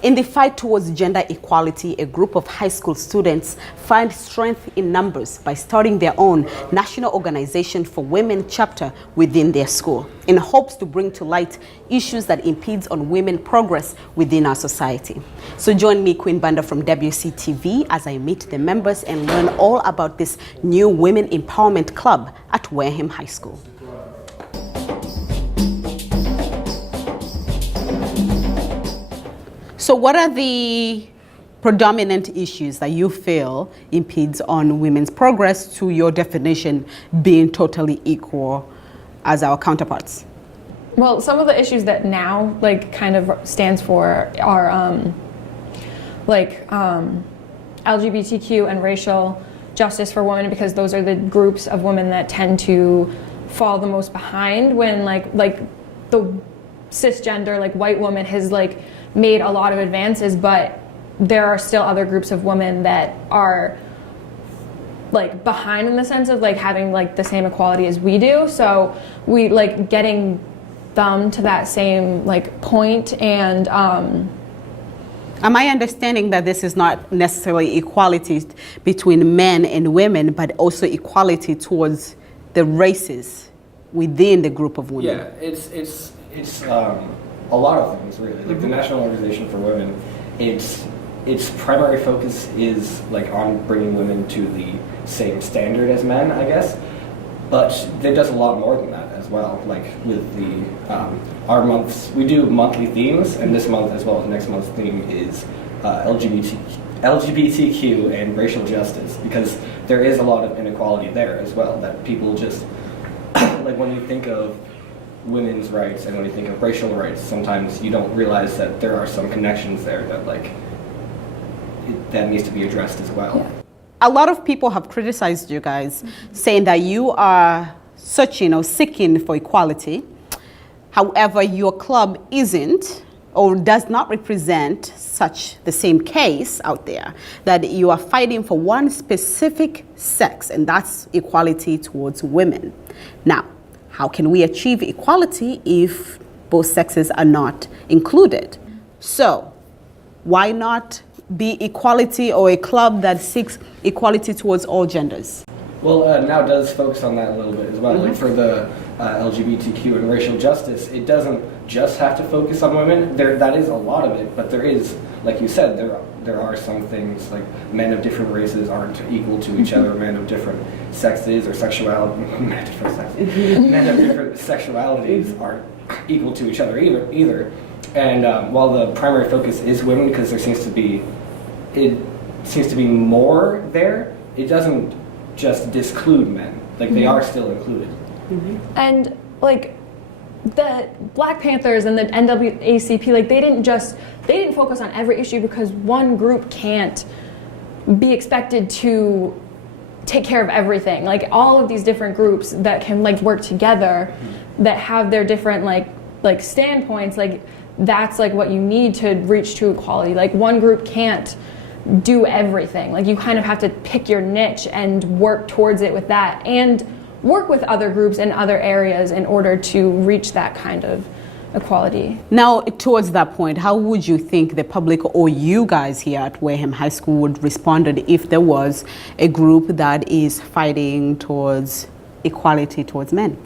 In the fight towards gender equality, a group of high school students find strength in numbers by starting their own National Organization for Women chapter within their school, in hopes to bring to light issues that impede on women progress within our society. So join me, Queen Banda from WCTV, as I meet the members and learn all about this new Women Empowerment Club at Wareham High School. So what are the predominant issues that you feel impedes on women's progress, to your definition being totally equal as our counterparts? Well, some of the issues that now kind of stands for are LGBTQ and racial justice for women, because those are the groups of women that tend to fall the most behind when the cisgender white woman has made a lot of advances, but there are still other groups of women that are behind in the sense of having the same equality as we do. So we getting them to that same point. And am I understanding that this is not necessarily equality between men and women, but also equality towards the races within the group of women? Yeah, it's a lot of things, really. The National Organization for Women, its primary focus is on bringing women to the same standard as men, I guess. But it does a lot more than that as well. With the our months, we do monthly themes, and this month as well as next month's theme is LGBTQ and racial justice, because there is a lot of inequality there as well. That people just when you think of women's rights and when you think of racial rights, sometimes you don't realize that there are some connections there that that needs to be addressed as well. Yeah. A lot of people have criticized you guys, saying that you are searching or seeking for equality. However, your club isn't or does not represent such the same case out there, that you are fighting for one specific sex, and that's equality towards women. Now, how can we achieve equality if both sexes are not included? So, why not be equality, or a club that seeks equality towards all genders? Well, now does focus on that a little bit as well. For the LGBTQ and racial justice, it doesn't just have to focus on women. That is a lot of it, but there is, like you said, there are some things men of different races aren't equal to each other. Men of different sexes or sexuality, men of different sexualities aren't equal to each other either. And while the primary focus is women, because it seems to be more there, it doesn't just disclude men. They are still included. And the Black Panthers and the NAACP, they didn't focus on every issue, because one group can't be expected to take care of everything. All of these different groups that can work together, that have their different standpoints, that's what you need to reach to equality. One group can't do everything. You kind of have to pick your niche and work towards it with that, and work with other groups in other areas in order to reach that kind of equality. Now, towards that point, how would you think the public or you guys here at Wareham High School would respond if there was a group that is fighting towards equality towards men?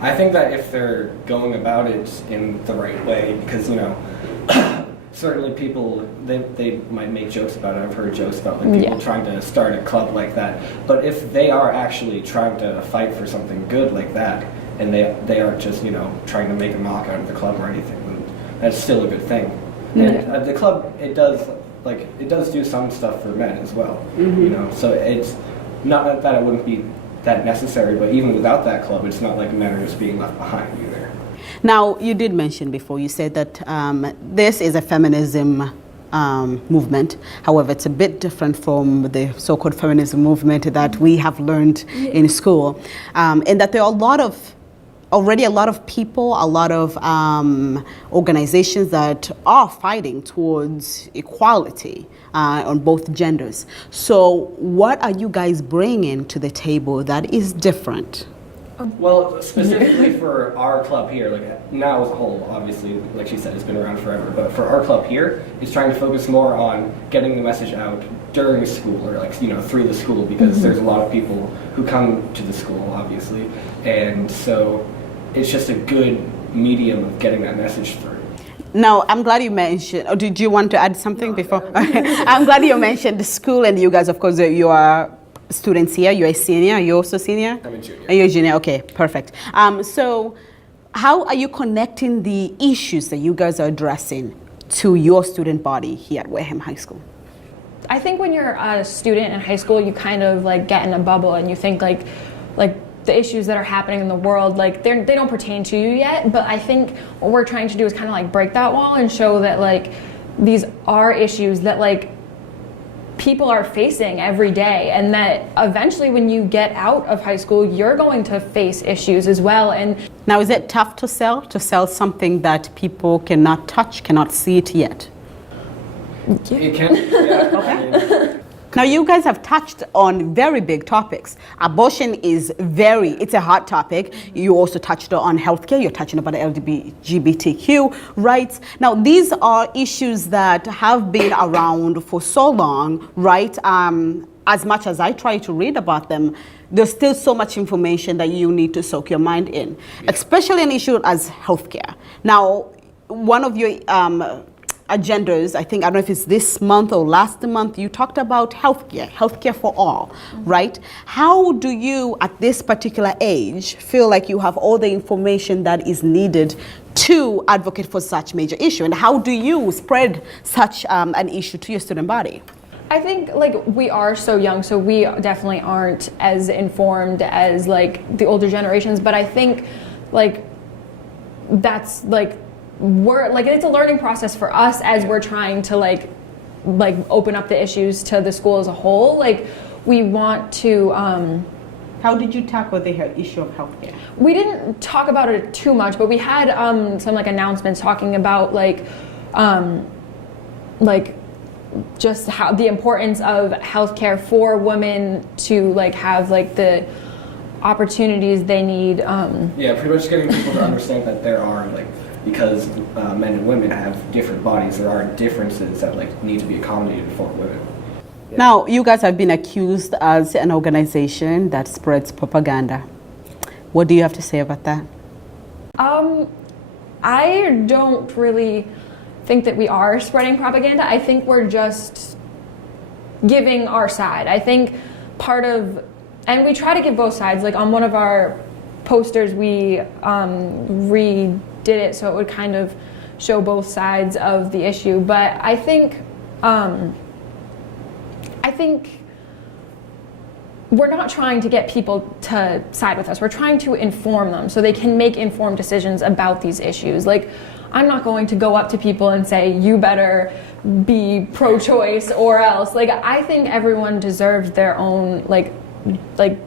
I think that if they're going about it in the right way, because certainly people, they might make jokes about it. I've heard jokes about people trying to start a club like that. But if they are actually trying to fight for something good like that, and they aren't just trying to make a mock out of the club or anything, then that's still a good thing. And the club, it does do some stuff for men as well. So it's not that it wouldn't be that necessary, but even without that club, it's not like men are just being left behind either. Now, you did mention before, you said that this is a feminism movement. However, it's a bit different from the so-called feminism movement that we have learned in school, and that there are already a lot of people, a lot of organizations that are fighting towards equality on both genders. So what are you guys bringing to the table that is different? Well, specifically for our club here, like now as a whole, obviously, like she said, it's been around forever. But for our club here, it's trying to focus more on getting the message out during school, or like through the school, because there's a lot of people who come to the school, obviously, and so it's just a good medium of getting that message through. Now, I'm glad you mentioned, or did you want to add something before? I'm glad you mentioned the school, and you guys, of course, you are students here. You're a senior. You're also senior? I'm a junior. You're a junior. Okay, perfect. So how are you connecting the issues that you guys are addressing to your student body here at Wareham High School? I think when you're a student in high school, you kind of like get in a bubble and you think like the issues that are happening in the world, like they don't pertain to you yet. But I think what we're trying to do is kind of like break that wall and show that like these are issues that like people are facing every day, and that eventually when you get out of high school, you're going to face issues as well. And now, is it tough to sell something that people cannot touch, cannot see it yet? It can, yeah. Okay. Now, you guys have touched on very big topics. Abortion is it's a hot topic. You also touched on healthcare. You're touching about the LGBTQ rights. Now, these are issues that have been around for so long, right? As much as I try to read about them, there's still so much information that you need to soak your mind in, especially an issue as healthcare. Now, one of your agendas, I don't know if it's this month or last month, you talked about healthcare for all, right? How do you, at this particular age, feel like you have all the information that is needed to advocate for such major issue? And how do you spread such an issue to your student body? I think like we are so young, so we definitely aren't as informed as like the older generations, but I think like that's like we're like it's a learning process for us as we're trying to like open up the issues to the school as a whole. Like we want to how did you tackle the issue of healthcare? We didn't talk about it too much, but we had some like announcements talking about like just how the importance of healthcare for women to like have like the opportunities they need. Yeah, pretty much getting people to understand that there are like, because men and women have different bodies, there are differences that like need to be accommodated for women. Yeah. Now, you guys have been accused as an organization that spreads propaganda. What do you have to say about that? I don't really think that we are spreading propaganda. I think we're just giving our side. I think and we try to give both sides. Like on one of our posters, we redid it so it would kind of show both sides of the issue. But I think we're not trying to get people to side with us. We're trying to inform them so they can make informed decisions about these issues. Like, I'm not going to go up to people and say, you better be pro-choice or else. Like, I think everyone deserves their own, like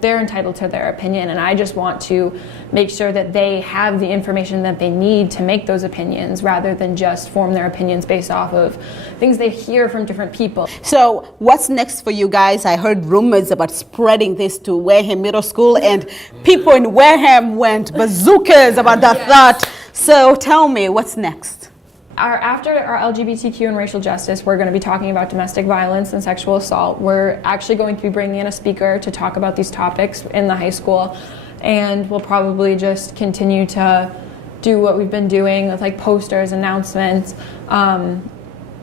they're entitled to their opinion, and I just want to make sure that they have the information that they need to make those opinions rather than just form their opinions based off of things they hear from different people. So what's next for you guys? I heard rumors about spreading this to Wareham Middle School, and people in Wareham went bazookas about that thought. So tell me, what's next? After our LGBTQ and racial justice, we're going to be talking about domestic violence and sexual assault. We're actually going to be bringing in a speaker to talk about these topics in the high school, and we'll probably just continue to do what we've been doing with like posters, announcements.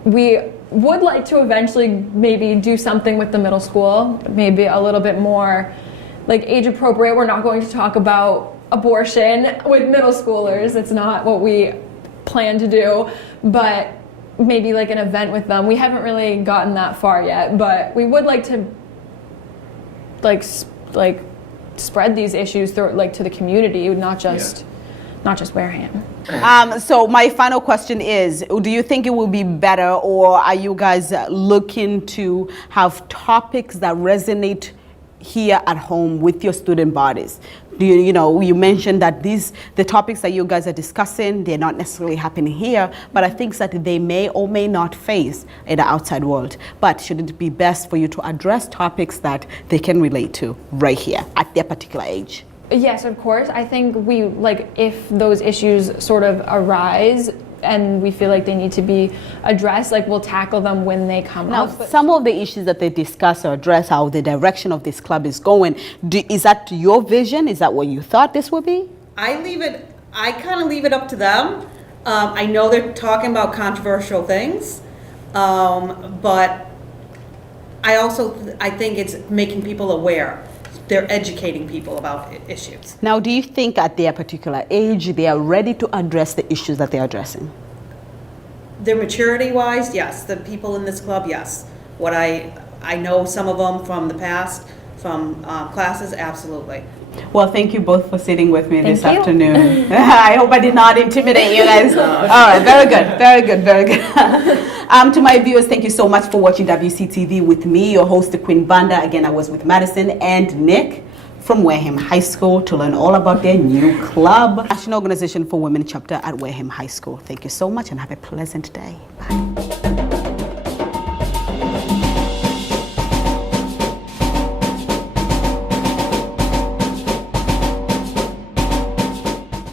We would like to eventually maybe do something with the middle school, maybe a little bit more like age appropriate. We're not going to talk about abortion with middle schoolers. It's not what we plan to do, but maybe like an event with them. We haven't really gotten that far yet, but we would like to like spread these issues through like to the community, not just Wareham. So my final question is, do you think it will be better, or are you guys looking to have topics that resonate here at home with your student bodies? You mentioned that the topics that you guys are discussing, they're not necessarily happening here, but I think that they may or may not face in the outside world. But should it be best for you to address topics that they can relate to right here at their particular age? Yes, of course. I think we, like, if those issues sort of arise and we feel like they need to be addressed, like, we'll tackle them when they come Now, up. But some of the issues that they discuss or address, how the direction of this club is going, is that your vision? Is that what you thought this would be? I kind of leave it up to them. I know they're talking about controversial things, but I think it's making people aware. They're educating people about issues. Now, do you think at their particular age they are ready to address the issues that they're addressing? Their maturity-wise, yes. The people in this club, yes. What I know some of them from the past, from classes, absolutely. Well, thank you both for sitting with me this Thank you. afternoon. I hope I did not intimidate you guys. All right, very good, very good, very good. To my viewers, thank you so much for watching WCTV with me, your host, the Queen Banda. Again, I was with Madison and Nick from Wareham High School to learn all about their new club, National Organization for Women chapter at Wareham High School. Thank you so much and have a pleasant day. Bye.